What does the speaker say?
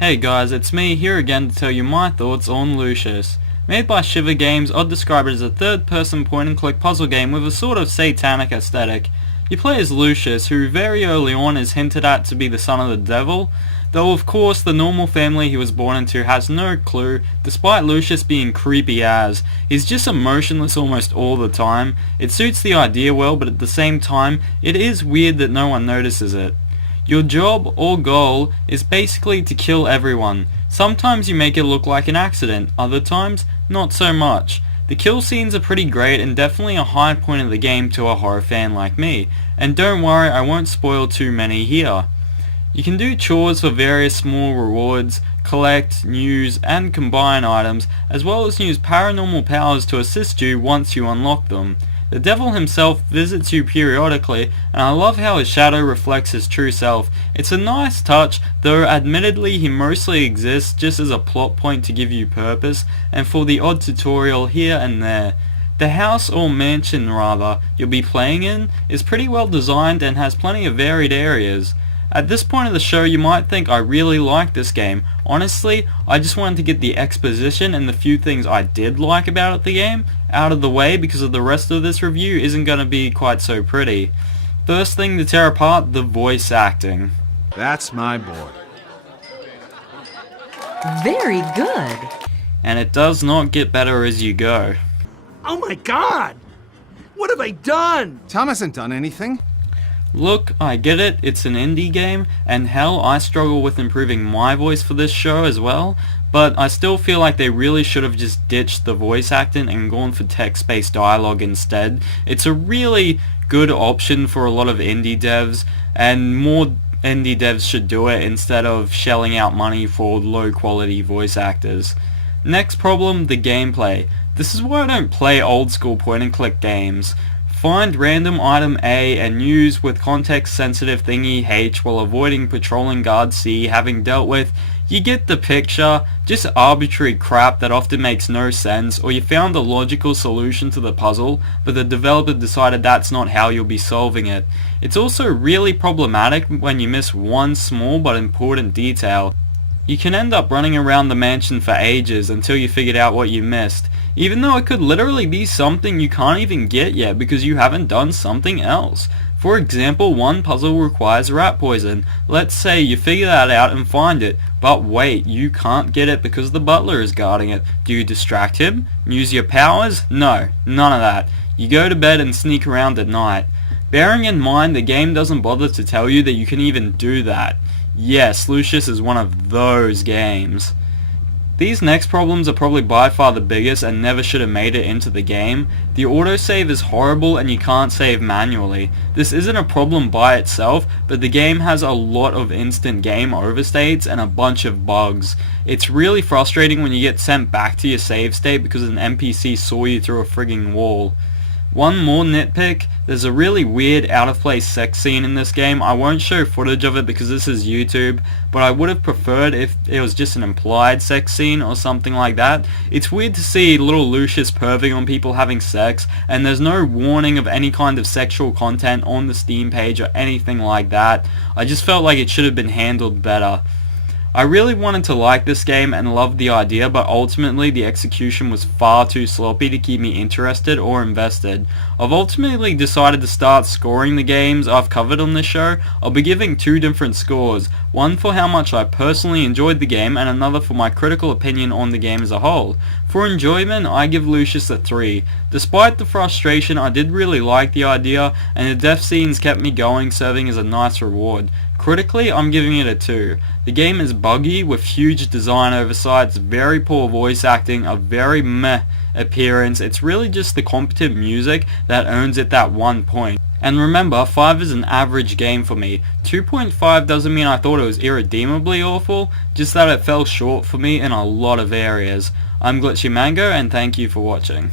Hey guys, it's me here again to tell you my thoughts on Lucius. Made by Shiver Games, I'd describe it as a third-person point-and-click puzzle game with a sort of satanic aesthetic. You play as Lucius, who very early on is hinted at to be the son of the devil, though of course the normal family he was born into has no clue, despite Lucius being creepy as. He's just emotionless almost all the time. It suits the idea well, but at the same time, it is weird that no one notices it. Your job or goal is basically to kill everyone. Sometimes you make it look like an accident, other times not so much. The kill scenes are pretty great and definitely a high point of the game to a horror fan like me, and don't worry, I won't spoil too many here. You can do chores for various small rewards, collect, use, and combine items, as well as use paranormal powers to assist you once you unlock them. The devil himself visits you periodically, and I love how his shadow reflects his true self. It's a nice touch, though admittedly he mostly exists just as a plot point to give you purpose, and for the odd tutorial here and there. The house, or mansion rather, you'll be playing in is pretty well designed and has plenty of varied areas. At this point of the show you might think I really like this game. Honestly, I just wanted to get the exposition and the few things I did like about the game out of the way because of the rest of this review isn't going to be quite so pretty. First thing to tear apart, the voice acting. That's my boy. Very good. And it does not get better as you go. Oh my god! What have I done? Tom hasn't done anything. Look, I get it, it's an indie game, and hell, I struggle with improving my voice for this show as well, but I still feel like they really should have just ditched the voice acting and gone for text-based dialogue instead. It's a really good option for a lot of indie devs, and more indie devs should do it instead of shelling out money for low-quality voice actors. Next problem, the gameplay. This is why I don't play old-school point-and-click games. Find random item A and use with context-sensitive thingy H while avoiding patrolling guard C having dealt with, you get the picture, just arbitrary crap that often makes no sense, or you found a logical solution to the puzzle, but the developer decided that's not how you'll be solving it. It's also really problematic when you miss one small but important detail. You can end up running around the mansion for ages until you figured out what you missed, even though it could literally be something you can't even get yet because you haven't done something else. For example, one puzzle requires rat poison. Let's say you figure that out and find it, but wait, you can't get it because the butler is guarding it. Do you distract him? Use your powers? No, none of that. You go to bed and sneak around at night. Bearing in mind the game doesn't bother to tell you that you can even do that. Yes, Lucius is one of those games. These next problems are probably by far the biggest and never should have made it into the game. The autosave is horrible and you can't save manually. This isn't a problem by itself, but the game has a lot of instant game overstates and a bunch of bugs. It's really frustrating when you get sent back to your save state because an NPC saw you through a frigging wall. One more nitpick, there's a really weird out of place sex scene in this game. I won't show footage of it because this is YouTube, but I would have preferred if it was just an implied sex scene or something like that. It's weird to see little Lucius perving on people having sex, and there's no warning of any kind of sexual content on the Steam page or anything like that. I just felt like it should have been handled better. I really wanted to like this game and loved the idea, but ultimately the execution was far too sloppy to keep me interested or invested. I've ultimately decided to start scoring the games I've covered on this show. I'll be giving two different scores, one for how much I personally enjoyed the game and another for my critical opinion on the game as a whole. For enjoyment, I give Lucius a 3. Despite the frustration, I did really like the idea, and the death scenes kept me going, serving as a nice reward. Critically, I'm giving it a 2. The game is buggy, with huge design oversights, very poor voice acting, a very meh appearance. It's really just the competent music that earns it that 1 point. And remember, 5 is an average game for me. 2.5 doesn't mean I thought it was irredeemably awful, just that it fell short for me in a lot of areas. I'm Glitchy Mango, and thank you for watching.